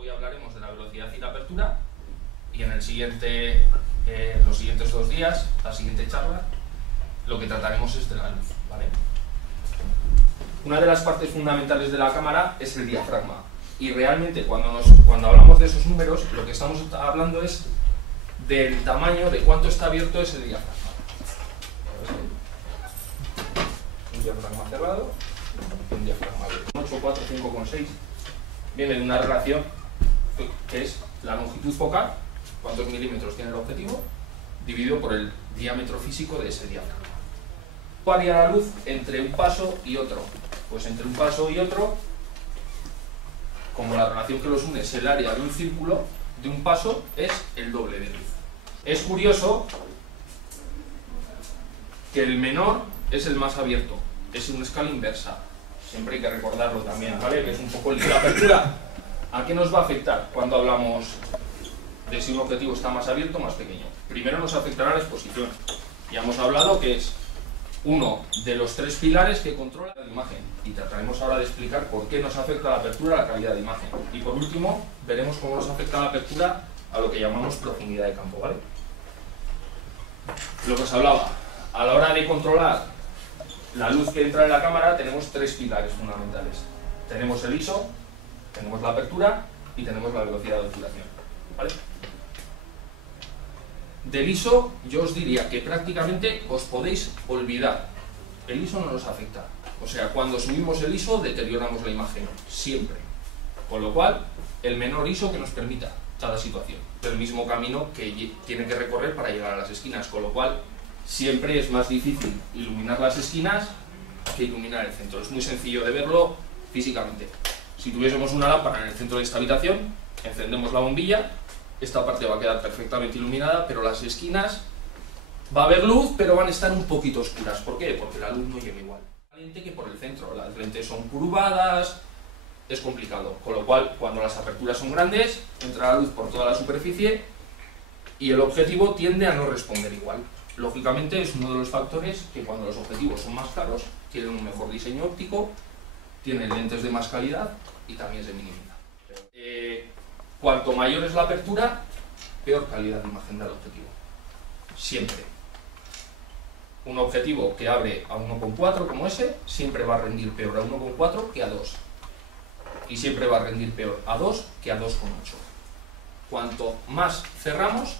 Hoy hablaremos de la velocidad y la apertura y en los siguientes 2 días, la siguiente charla, lo que trataremos es de la luz, ¿vale? Una de las partes fundamentales de la cámara es el diafragma y realmente cuando hablamos de esos números lo que estamos hablando es del tamaño, de cuánto está abierto ese diafragma. Un diafragma cerrado y un diafragma abierto. 8, 4, 5,6 viene de una relación que es la longitud focal, cuántos milímetros tiene el objetivo, dividido por el diámetro físico de ese diafragma. ¿Cuál varía la luz entre un paso y otro? Pues entre un paso y otro, como la relación que los une es el área de un círculo, de un paso es el doble de luz. Es curioso que el menor es el más abierto, es una escala inversa. Siempre hay que recordarlo también, ¿vale? Que es un poco la apertura. ¿A qué nos va a afectar cuando hablamos de si un objetivo está más abierto o más pequeño? Primero nos afectará la exposición. Ya hemos hablado que es uno de los 3 pilares que controla la imagen y trataremos ahora de explicar por qué nos afecta la apertura a la calidad de imagen. Y por último, veremos cómo nos afecta la apertura a lo que llamamos profundidad de campo, ¿vale? Lo que os hablaba, a la hora de controlar la luz que entra en la cámara tenemos 3 pilares fundamentales. Tenemos el ISO, tenemos la apertura y tenemos la velocidad de obturación, ¿vale? Del ISO yo os diría que prácticamente os podéis olvidar. El ISO no nos afecta. O sea, cuando subimos el ISO deterioramos la imagen, siempre. Con lo cual, el menor ISO que nos permita cada situación. El mismo camino que tiene que recorrer para llegar a las esquinas, con lo cual siempre es más difícil iluminar las esquinas que iluminar el centro. Es muy sencillo de verlo físicamente. Si tuviésemos una lámpara en el centro de esta habitación, encendemos la bombilla, esta parte va a quedar perfectamente iluminada, pero las esquinas va a haber luz, pero van a estar un poquito oscuras. ¿Por qué? Porque la luz no llega igual que por el centro. Las lentes son curvadas, es complicado. Con lo cual, cuando las aperturas son grandes, entra la luz por toda la superficie y el objetivo tiende a no responder igual. Lógicamente es uno de los factores que cuando los objetivos son más caros, tienen un mejor diseño óptico, tienen lentes de más calidad y también se minimiza. Cuanto mayor es la apertura, peor calidad de imagen del objetivo. Siempre. Un objetivo que abre a 1,4 como ese, siempre va a rendir peor a 1,4 que a 2. Y siempre va a rendir peor a 2 que a 2,8. Cuanto más cerramos,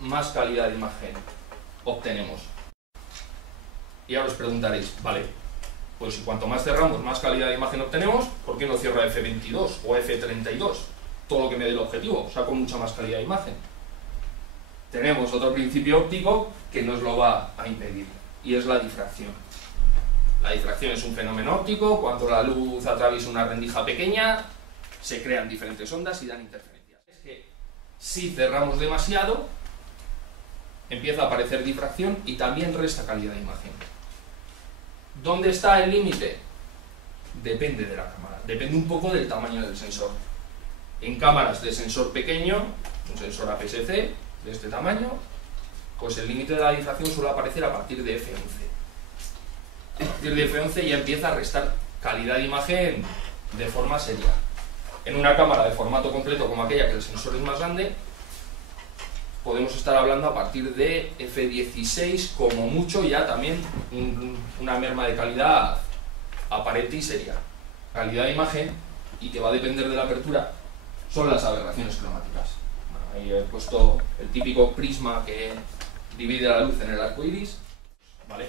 más calidad de imagen obtenemos. Y ahora os preguntaréis, vale, pues si cuanto más cerramos, más calidad de imagen obtenemos, ¿por qué no cierro a F22 o F32? Todo lo que me dé el objetivo, saco mucha más calidad de imagen. Tenemos otro principio óptico que nos lo va a impedir, y es la difracción. La difracción es un fenómeno óptico, cuando la luz atraviesa una rendija pequeña, se crean diferentes ondas y dan interferencias. Es que si cerramos demasiado, empieza a aparecer difracción y también resta calidad de imagen. ¿Dónde está el límite? Depende de la cámara, depende un poco del tamaño del sensor. En cámaras de sensor pequeño, un sensor APS-C de este tamaño, pues el límite de la difracción suele aparecer a partir de F11. A partir de F11 ya empieza a restar calidad de imagen de forma seria. En una cámara de formato completo como aquella, que el sensor es más grande, podemos estar hablando a partir de F16, como mucho ya también una merma de calidad aparente y seria. Calidad de imagen, y que va a depender de la apertura, son las aberraciones cromáticas. Bueno, ahí he puesto el típico prisma que divide la luz en el arco iris, ¿vale?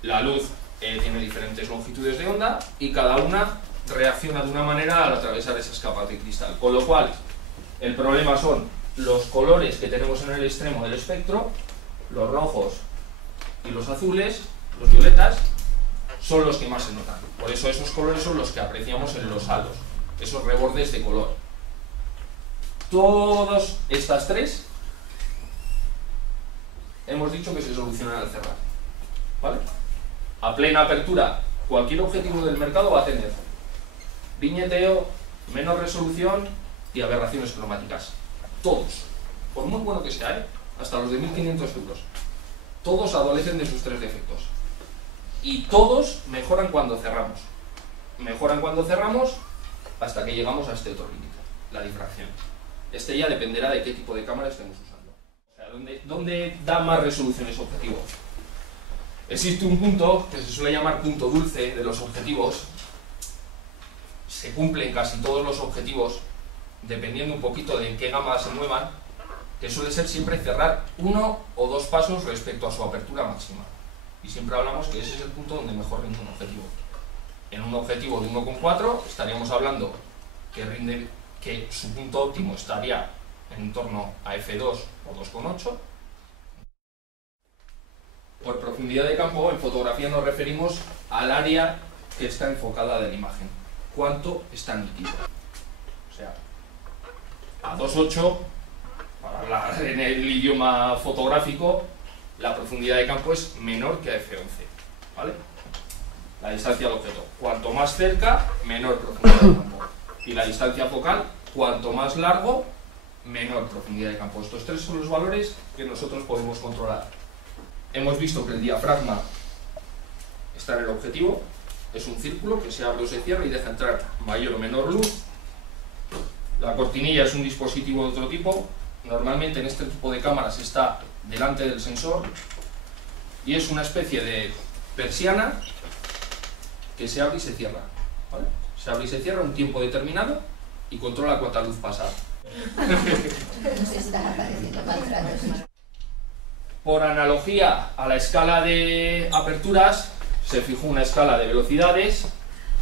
La luz tiene diferentes longitudes de onda y cada una reacciona de una manera al atravesar esas capas de cristal, con lo cual el problema son los colores que tenemos en el extremo del espectro, los rojos y los azules, los violetas, son los que más se notan. Por eso esos colores son los que apreciamos en los halos, esos rebordes de color. Todas estas 3 hemos dicho que se solucionan al cerrar, ¿vale? A plena apertura, cualquier objetivo del mercado va a tener viñeteo, menos resolución y aberraciones cromáticas. Todos, por muy bueno que sea, hasta los de 1.500 euros, todos adolecen de sus 3 defectos. Y todos mejoran cuando cerramos. Mejoran cuando cerramos hasta que llegamos a este otro límite. la difracción. Este ya dependerá de qué tipo de cámara estemos usando. O sea, ¿dónde da más resolución ese objetivo? Existe un punto que se suele llamar punto dulce de los objetivos. Se cumplen casi todos los objetivos, dependiendo un poquito de en qué gama se muevan, que suele ser siempre cerrar 1 o 2 pasos respecto a su apertura máxima. Y siempre hablamos que ese es el punto donde mejor rinde un objetivo. En un objetivo de 1,4 estaríamos hablando que su punto óptimo estaría en torno a f2 o 2,8. Por profundidad de campo, en fotografía nos referimos al área que está enfocada de la imagen. ¿Cuánto está nítido? O sea, a 2,8, para hablar en el idioma fotográfico, la profundidad de campo es menor que a f11, ¿vale? La distancia del objeto. Cuanto más cerca, menor profundidad de campo. Y la distancia focal, cuanto más largo, menor profundidad de campo. Estos tres son los valores que nosotros podemos controlar. Hemos visto que el diafragma está en el objetivo, es un círculo que se abre o se cierra y deja entrar mayor o menor luz. La cortinilla es un dispositivo de otro tipo, normalmente en este tipo de cámaras está delante del sensor y es una especie de persiana que se abre y se cierra, ¿vale? Se abre y se cierra un tiempo determinado y controla cuánta luz pasa. Por analogía a la escala de aperturas, se fijó una escala de velocidades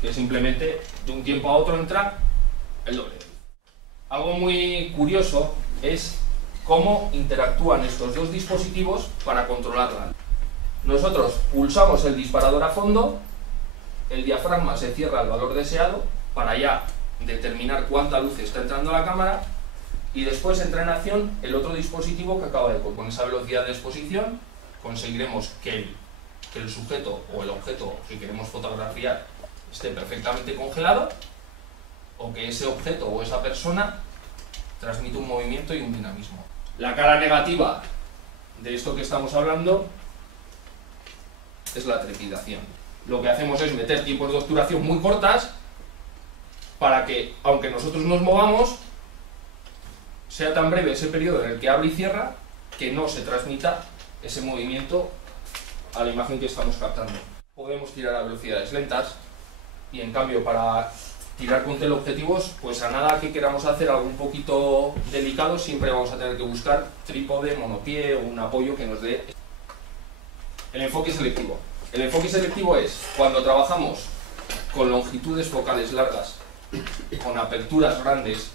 que simplemente de un tiempo a otro entra el doble. Algo muy curioso es cómo interactúan estos dos dispositivos para controlarla. Nosotros pulsamos el disparador a fondo, el diafragma se cierra al valor deseado para ya determinar cuánta luz está entrando a la cámara y después entra en acción el otro dispositivo que acaba de con esa velocidad de exposición conseguiremos que el sujeto o el objeto que queremos fotografiar esté perfectamente congelado o que ese objeto o esa persona transmite un movimiento y un dinamismo. La cara negativa de esto que estamos hablando es la trepidación. Lo que hacemos es meter tiempos de obturación muy cortas para que, aunque nosotros nos movamos, sea tan breve ese periodo en el que abre y cierra que no se transmita ese movimiento a la imagen que estamos captando. Podemos tirar a velocidades lentas y en cambio para tirar con teleobjetivos, pues a nada que queramos hacer algo un poquito delicado siempre vamos a tener que buscar trípode, monopié o un apoyo que nos dé. El enfoque selectivo. El enfoque selectivo es cuando trabajamos con longitudes focales largas, con aperturas grandes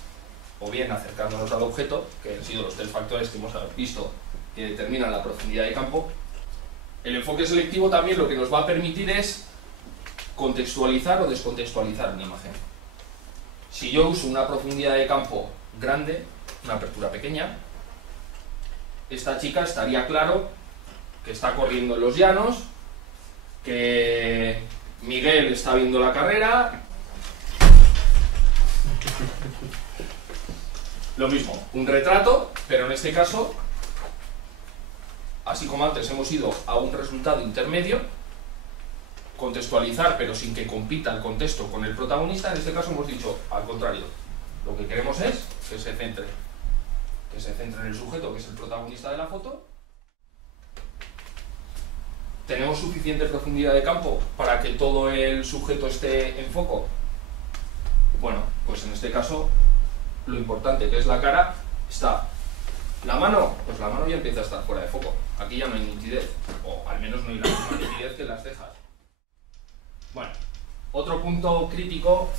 o bien acercándonos al objeto, que han sido los 3 factores que hemos visto que determinan la profundidad de campo. El enfoque selectivo también lo que nos va a permitir es contextualizar o descontextualizar una imagen. Si yo uso una profundidad de campo grande, una apertura pequeña, esta chica estaría claro que está corriendo en los llanos, que Miguel está viendo la carrera. Lo mismo, un retrato, pero en este caso, así como antes hemos ido a un resultado intermedio, contextualizar pero sin que compita el contexto con el protagonista, en este caso hemos dicho al contrario. Lo que queremos es que se centre en el sujeto, que es el protagonista de la foto. ¿Tenemos suficiente profundidad de campo para que todo el sujeto esté en foco? Bueno, pues en este caso lo importante que es la cara está. La mano, pues la mano ya empieza a estar fuera de foco. Aquí ya no hay nitidez, o al menos no hay la misma nitidez que en las cejas. Bueno, otro punto crítico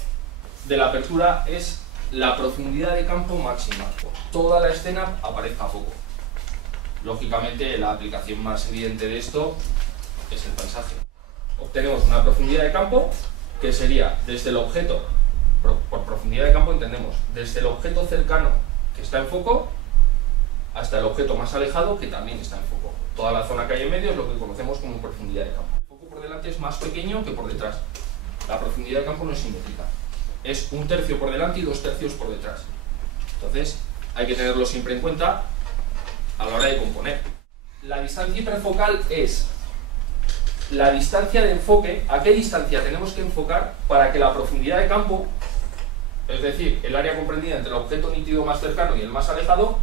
de la apertura es la profundidad de campo máxima. Toda la escena aparezca a foco. Lógicamente la aplicación más evidente de esto es el paisaje. Obtenemos una profundidad de campo que sería desde el objeto, por profundidad de campo entendemos, desde el objeto cercano que está en foco hasta el objeto más alejado que también está en foco. Toda la zona que hay en medio es lo que conocemos como profundidad de campo. El foco por delante es más pequeño que por detrás. La profundidad de campo no es simétrica. Es 1/3 por delante y 2/3 por detrás. Entonces hay que tenerlo siempre en cuenta a la hora de componer. La distancia hiperfocal es la distancia de enfoque, a qué distancia tenemos que enfocar para que la profundidad de campo es decir, el área comprendida entre el objeto nítido más cercano y el más alejado,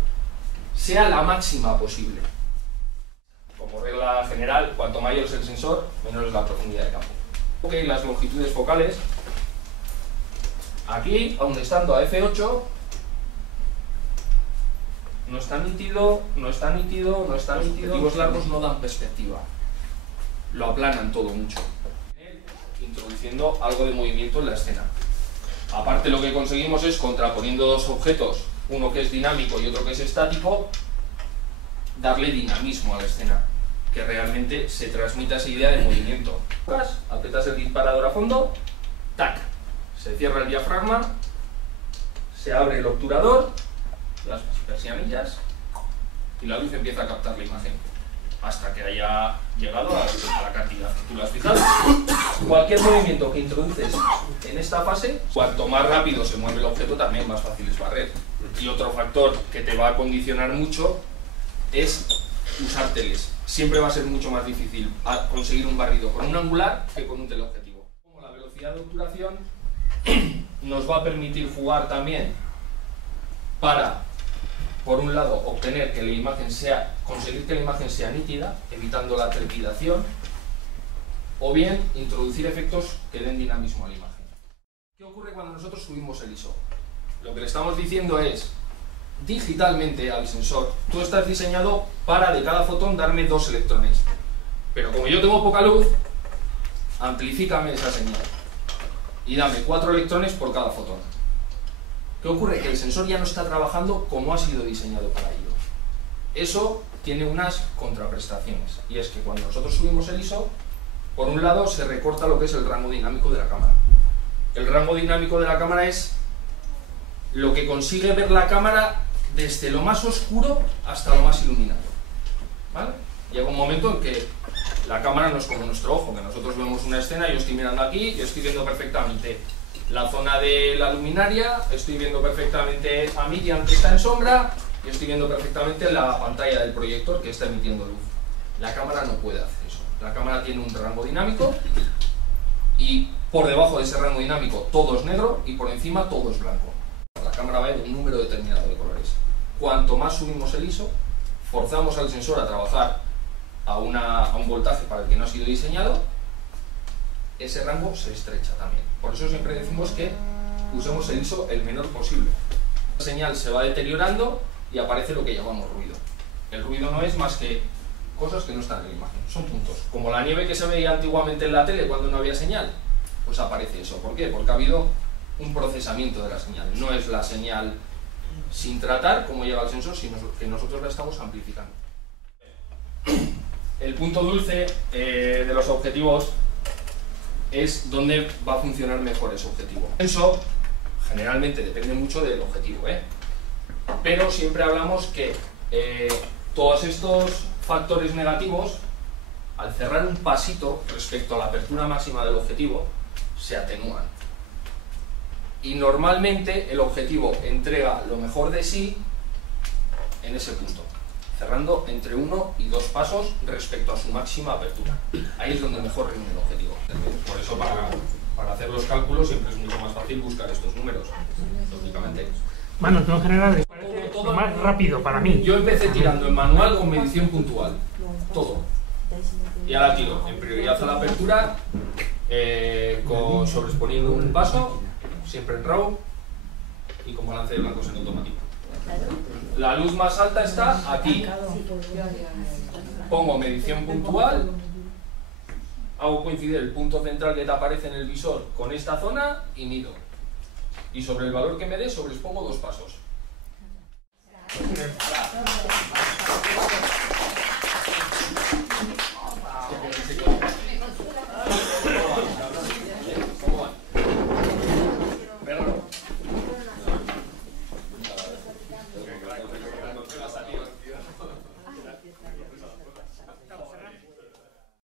sea la máxima posible. Como regla general, cuanto mayor es el sensor, menor es la profundidad de campo. Ok, las longitudes focales. Aquí, aun estando a f8, no está nítido, no está nítido, no está nítido. Los objetivos largos no dan perspectiva. Lo aplanan todo mucho. Introduciendo algo de movimiento en la escena. Aparte, lo que conseguimos es, contraponiendo dos objetos, uno que es dinámico y otro que es estático, darle dinamismo a la escena, que realmente se transmita esa idea de movimiento. Apretas el disparador a fondo, tac, se cierra el diafragma, se abre el obturador, las persianillas, y la luz empieza a captar la imagen hasta que haya llegado a la cantidad que tú la has fijado. Cualquier movimiento que introduces en esta fase, cuanto más rápido se mueve el objeto, también más fácil es barrer. Y otro factor que te va a condicionar mucho es usar teles. Siempre va a ser mucho más difícil conseguir un barrido con un angular que con un teleobjetivo. Como la velocidad de obturación nos va a permitir jugar también para, por un lado, obtener que la imagen conseguir que la imagen sea nítida, evitando la trepidación, o bien introducir efectos que den dinamismo a la imagen. ¿Qué ocurre cuando nosotros subimos el ISO? Lo que le estamos diciendo es, digitalmente al sensor, tú estás diseñado para de cada fotón darme 2 electrones. Pero como yo tengo poca luz, amplifícame esa señal y dame 4 electrones por cada fotón. ¿Qué ocurre? Que el sensor ya no está trabajando como ha sido diseñado para ello. Eso tiene unas contraprestaciones, y es que cuando nosotros subimos el ISO, por un lado se recorta lo que es el rango dinámico de la cámara. El rango dinámico de la cámara es lo que consigue ver la cámara desde lo más oscuro hasta lo más iluminado, ¿vale? Llega un momento en que la cámara no es como nuestro ojo, que nosotros vemos una escena, yo estoy mirando aquí, yo estoy viendo perfectamente la zona de la luminaria, estoy viendo perfectamente a Miriam que está en sombra, y estoy viendo perfectamente la pantalla del proyector que está emitiendo luz. La cámara no puede hacer eso. La cámara tiene un rango dinámico y por debajo de ese rango dinámico todo es negro y por encima todo es blanco. La cámara va en un número determinado de colores. Cuanto más subimos el ISO, forzamos al sensor a trabajar a un voltaje para el que no ha sido diseñado, ese rango se estrecha también. Por eso siempre decimos que usemos el ISO el menor posible. La señal se va deteriorando y aparece lo que llamamos ruido. El ruido no es más que cosas que no están en la imagen, son puntos. Como la nieve que se veía antiguamente en la tele cuando no había señal, pues aparece eso. ¿Por qué? Porque ha habido un procesamiento de la señal. No es la señal sin tratar, como llega el sensor, sino que nosotros la estamos amplificando. El punto dulce de los objetivos es dónde va a funcionar mejor ese objetivo. Eso generalmente depende mucho del objetivo, pero siempre hablamos que todos estos factores negativos, al cerrar un pasito respecto a la apertura máxima del objetivo, se atenúan. Y normalmente el objetivo entrega lo mejor de sí en ese punto, cerrando entre 1 y 2 pasos respecto a su máxima apertura. Ahí es donde mejor rinde el objetivo. Por eso para hacer los cálculos siempre es mucho más fácil buscar estos números, lógicamente. Bueno, en general les parece todo más rápido para mí. Yo empecé tirando en manual con medición puntual, todo. Y ahora tiro en prioridad a la apertura, sobresponiendo un paso, siempre en RAW, y con balance de blancos en automático. La luz más alta está aquí. Pongo medición puntual, hago coincidir el punto central que te aparece en el visor con esta zona y mido. Y sobre el valor que me dé, sobreexpongo 2 pasos.